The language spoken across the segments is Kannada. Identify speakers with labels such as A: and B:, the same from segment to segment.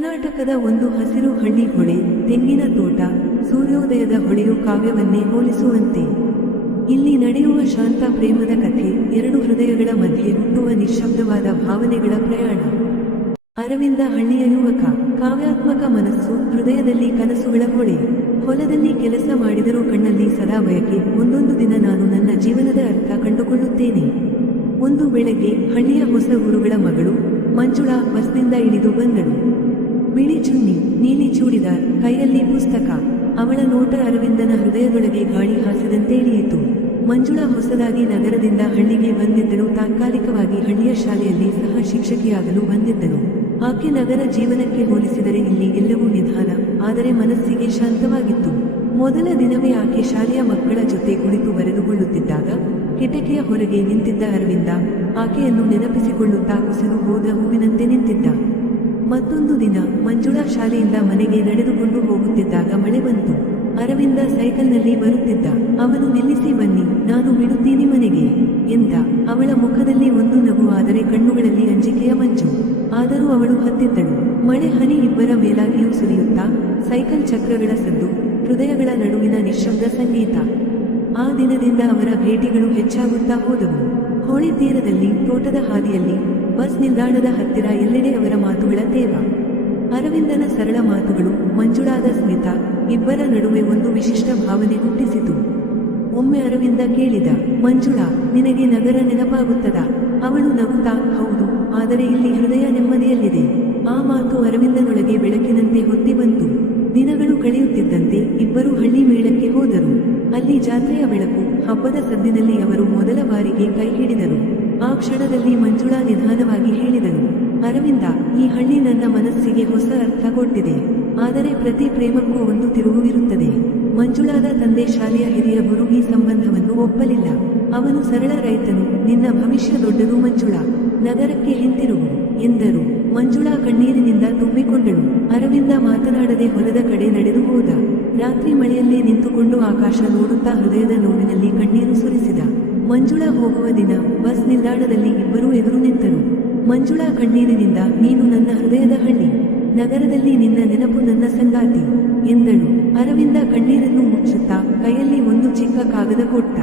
A: ಕರ್ನಾಟಕದ ಒಂದು ಹಸಿರು ಹಳ್ಳಿ ಹೊಳೆ, ತೆಂಗಿನ ತೋಟ, ಸೂರ್ಯೋದಯದ ಹೊಳೆಯು ಕಾವ್ಯವನ್ನೇ ಹೋಲಿಸುವಂತೆ. ಇಲ್ಲಿ ನಡೆಯುವ ಶಾಂತ ಪ್ರೇಮದ ಕಥೆ, ಎರಡು ಹೃದಯಗಳ ಮಧ್ಯೆ ಹುಟ್ಟುವ ನಿಶಬ್ದವಾದ ಭಾವನೆಗಳ ಪ್ರಯಾಣ. ಅರವಿಂದ ಹಳ್ಳಿಯ ಯುವಕ, ಕಾವ್ಯಾತ್ಮಕ ಮನಸ್ಸು, ಹೃದಯದಲ್ಲಿ ಕನಸುಗಳ ಹೊಳೆ. ಹೊಲದಲ್ಲಿ ಕೆಲಸ ಮಾಡಿದರೂ ಕಣ್ಣಲ್ಲಿ ಸದಾ ಬಯಕೆ, ಒಂದೊಂದು ದಿನ ನಾನು ನನ್ನ ಜೀವನದ ಅರ್ಥ ಕಂಡುಕೊಳ್ಳುತ್ತೇನೆ. ಒಂದು ಬೆಳಗ್ಗೆ ಹಳ್ಳಿಯ ಹೊಸ ಗುರುಗಳ ಮಗಳು, ಮಂಜುಳಾ, ಬಸ್ನಿಂದ ಇಳಿದು ಬಂದಳು. ಬಿಳಿ ಚುನ್ನಿ, ನೀಲಿ ಚೂಡಿದಾರ್, ಕೈಯಲ್ಲಿ ಪುಸ್ತಕ. ಅವಳ ನೋಟ ಅರವಿಂದನ ಹೃದಯದೊಳಗೆ ಗಾಳಿ ಹಾಸಿದಂತೆ ಇಳಿಯಿತು. ಮಂಜುಳಾ ಹೊಸದಾಗಿ ನಗರದಿಂದ ಹಳ್ಳಿಗೆ ಬಂದಿದ್ದಳು ತಾತ್ಕಾಲಿಕವಾಗಿ ಹಳ್ಳಿಯ ಶಾಲೆಯಲ್ಲಿ ಸಹ ಶಿಕ್ಷಕಿಯಾಗಲು ಬಂದಿದ್ದಳು ಆಕೆ ನಗರ ಜೀವನಕ್ಕೆ ಹೋಲಿಸಿದರೆ ಇಲ್ಲಿ ಎಲ್ಲವೂ ನಿಧಾನ, ಆದರೆ ಮನಸ್ಸಿಗೆ ಶಾಂತವಾಗಿತ್ತು. ಮೊದಲ ದಿನವೇ ಆಕೆ ಶಾಲೆಯ ಮಕ್ಕಳ ಜೊತೆ ಕುಳಿತು ಬರೆದುಕೊಳ್ಳುತ್ತಿದ್ದಾಗ, ಕಿಟಕಿಯ ಹೊರಗೆ ನಿಂತಿದ್ದ ಅರವಿಂದ ಆಕೆಯನ್ನು ನೆನಪಿಸಿಕೊಳ್ಳುತ್ತಾ ಕುಸಿದು ಹೋದ ಹೂವಿನಂತೆ ನಿಂತಿದ್ದ. ಮತ್ತೊಂದು ದಿನ ಮಂಜುಳಾ ಶಾಲೆಯಿಂದ ಮನೆಗೆ ನಡೆದುಕೊಂಡು ಹೋಗುತ್ತಿದ್ದಾಗ ಮಳೆ ಬಂತು. ಅರವಿಂದ ಸೈಕಲ್ನಲ್ಲಿ ಬರುತ್ತಿದ್ದ, ಅವನು ನಿಲ್ಲಿಸಿ ಬನ್ನಿ, ನಾನು ಬಿಡುತ್ತೀನಿ ಮನೆಗೆ, ಎಂದ. ಅವಳ ಮುಖದಲ್ಲಿ ಒಂದು ನಗು, ಆದರೆ ಕಣ್ಣುಗಳಲ್ಲಿ ಅಂಜಿಕೆಯ ಮಂಜು. ಆದರೂ ಅವಳು ಹತ್ತಿದ್ದಳು. ಮಳೆ ಹನಿ ಇಬ್ಬರ ಮೇಲಾಗಿಯೂ ಸುರಿಯುತ್ತಾ, ಸೈಕಲ್ ಚಕ್ರಗಳ ಸದ್ದು, ಹೃದಯಗಳ ನಡುವಿನ ನಿಶಬ್ದ ಸಂಗೀತ. ಆ ದಿನದಿಂದ ಅವರ ಭೇಟಿಗಳು ಹೆಚ್ಚಾಗುತ್ತಾ ಹೋದವು. ಹೋಳಿ ತೀರದಲ್ಲಿ, ತೋಟದ ಹಾದಿಯಲ್ಲಿ, ಬಸ್ ನಿಲ್ದಾಣದ ಹತ್ತಿರ ಎಲ್ಲೆಡೆ ಅವರ ತೇವ ಅರವಿಂದನ ಸರಳ ಮಾತುಗಳು, ಮಂಜುಳಾದ ಸ್ಮಿತ, ಇಬ್ಬರ ನಡುವೆ ಒಂದು ವಿಶಿಷ್ಟ ಭಾವನೆ ಹುಟ್ಟಿಸಿತು. ಒಮ್ಮೆ ಅರವಿಂದ ಕೇಳಿದ, ಮಂಜುಳಾ, ನಿನಗೆ ನಗರ ನೆನಪಾಗುತ್ತದಾ? ಅವಳು ನಗುತ್ತಾ, ಹೌದು, ಆದರೆ ಇಲ್ಲಿ ಹೃದಯ ನೆಮ್ಮದಿಯಲ್ಲಿದೆ. ಆ ಮಾತು ಅರವಿಂದನೊಳಗೆ ಬೆಳಕಿನಂತೆ ಹೊತ್ತಿ ಬಂತು. ದಿನಗಳು ಕಳೆಯುತ್ತಿದ್ದಂತೆ ಇಬ್ಬರು ಹಳ್ಳಿ ಮೇಳಕ್ಕೆ ಹೋದರು. ಅಲ್ಲಿ ಜಾತ್ರೆಯ ಬೆಳಕು ಹಬ್ಬದ ಸದ್ದಿನಲ್ಲಿ ಅವರು ಮೊದಲ ಬಾರಿಗೆ ಕೈ ಹಿಡಿದರು. ಆ ಕ್ಷಣದಲ್ಲಿ ಮಂಜುಳಾ ನಿಧಾನವಾಗಿ ಹೇಳಿದನು, ಅರವಿಂದ, ಈ ಹಳ್ಳಿ ನನ್ನ ಮನಸ್ಸಿಗೆ ಹೊಸ ಅರ್ಥ ಕೊಟ್ಟಿದೆ. ಆದರೆ ಪ್ರತಿ ಪ್ರೇಮಕ್ಕೂ ಒಂದು ತಿರುಗುವಿರುತ್ತದೆ ಮಂಜುಳಾದ ತಂದೆ ಶಾಲೆಯ ಹಿರಿಯ ಗುರು ಈ ಸಂಬಂಧವನ್ನು ಒಪ್ಪಲಿಲ್ಲ. ಅವನು ಸರಳ ರೈತನು, ನಿನ್ನ ಭವಿಷ್ಯ ದೊಡ್ಡದು ಮಂಜುಳಾ. ನಗರಕ್ಕೆ ಹಿಂತಿರುಗು, ಎಂದರು. ಮಂಜುಳಾ ಕಣ್ಣೀರಿನಿಂದ ತುಂಬಿಕೊಂಡಳು. ಅರವಿಂದ ಮಾತನಾಡದೆ ಹೊಲದ ಕಡೆ ನಡೆದು ಹೋದ. ರಾತ್ರಿ ಮಳೆಯಲ್ಲೇ ನಿಂತುಕೊಂಡು ಆಕಾಶ ನೋಡುತ್ತಾ ಹೃದಯದ ನೋವಿನಲ್ಲಿ ಕಣ್ಣೀರು ಸುರಿಸಿದ. ಮಂಜುಳಾ ಹೋಗುವ ದಿನ ಬಸ್ ನಿಲ್ದಾಣದಲ್ಲಿ ಇಬ್ಬರೂ ಎದುರು ನಿಂತರು. ಮಂಜುಳಾ ಕಣ್ಣೀರಿನಿಂದ, ನೀನು ನನ್ನ ಹೃದಯದ ಹಳ್ಳಿ, ನಗರದಲ್ಲಿ ನಿನ್ನ ನೆನಪು ನನ್ನ ಸಂಗಾತಿ, ಎಂದಳು. ಅರವಿಂದ ಕಣ್ಣೀರನ್ನು ಮುಚ್ಚುತ್ತಾ ಕೈಯಲ್ಲಿ ಒಂದು ಚಿಕ್ಕ ಕಾಗದ ಕೊಟ್ಟ.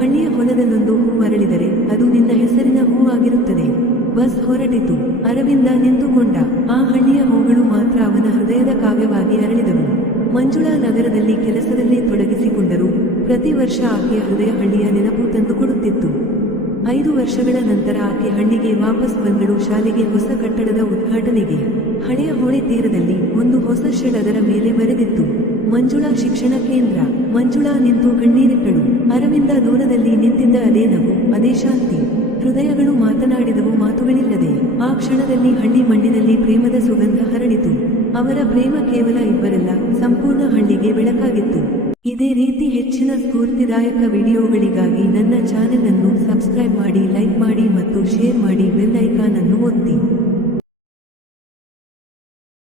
A: ಹಳ್ಳಿಯ ಹೊಲದಲ್ಲೊಂದು ಹೂ ಮರಳಿದರೆ ಅದು ನಿನ್ನ ಹೆಸರಿನ ಹೂ ಆಗಿರುತ್ತದೆ ಬಸ್ ಹೊರಟಿತು. ಅರವಿಂದ ನಿಂತುಕೊಂಡ. ಆ ಹಳ್ಳಿಯ ಹೂಗಳು ಮಾತ್ರ ಅವನ ಹೃದಯದ ಕಾವ್ಯವಾಗಿ ಅರಳಿದವು. ಮಂಜುಳಾ ನಗರದಲ್ಲಿ ಕೆಲಸದಲ್ಲಿ ತೊಡಗಿಸಿಕೊಂಡರು. ಪ್ರತಿ ವರ್ಷ ಆಕೆಯ ಹೃದಯ ಹಳ್ಳಿಯ ನೆನಪು ತಂದು ಕೊಡುತ್ತಿತ್ತು. ಐದು ವರ್ಷಗಳ ನಂತರ ಆಕೆ ಹಳ್ಳಿಗೆ ವಾಪಸ್ ಬಂದಳು ಶಾಲೆಗೆ ಹೊಸ ಕಟ್ಟಡದ ಉದ್ಘಾಟನೆಗೆ. ಹಳೆಯ ಹೊಳೆ ತೀರದಲ್ಲಿ ಒಂದು ಹೊಸ ಶೆಡ್ ಅದರ ಮೇಲೆ ಬರೆದಿತ್ತು, ಮಂಜುಳಾ ಶಿಕ್ಷಣ ಕೇಂದ್ರ. ಮಂಜುಳಾ ನಿಂತು ಕಣ್ಣೀರಿಟ್ಟಳು. ಅರವಿಂದ ದೂರದಲ್ಲಿ ನಿಂತಿದ್ದ ಅದೇ ನಗು, ಅದೇ ಶಾಂತಿ. ಹೃದಯಗಳು ಮಾತನಾಡಿದವು ಮಾತುಗಳಿಲ್ಲದೆ, ಆ ಕ್ಷಣದಲ್ಲಿ ಹಳ್ಳಿ ಮಣ್ಣಿನಲ್ಲಿ ಪ್ರೇಮದ ಸುಗಂಧ ಹರಡಿತು. ಅವರ ಪ್ರೇಮ ಕೇವಲ ಇಬ್ಬರಲ್ಲ, ಸಂಪೂರ್ಣ ಹಳ್ಳಿಗೆ ಬೆಳಕಾಗಿತ್ತು. ಹೆಚ್ಚಿನ ಸ್ಫೂರ್ತಿದಾಯಕ ವಿಡಿಯೋಗಳಿಗಾಗಿ ನನ್ನ ಚಾನೆಲ್ ಅನ್ನು ಸಬ್ಸ್ಕ್ರೈಬ್ ಮಾಡಿ, ಲೈಕ್ ಮಾಡಿ ಮತ್ತು ಶೇರ್ ಮಾಡಿ ಬೆಲ್ ಐಕಾನ್ ಅನ್ನು ಒತ್ತಿ.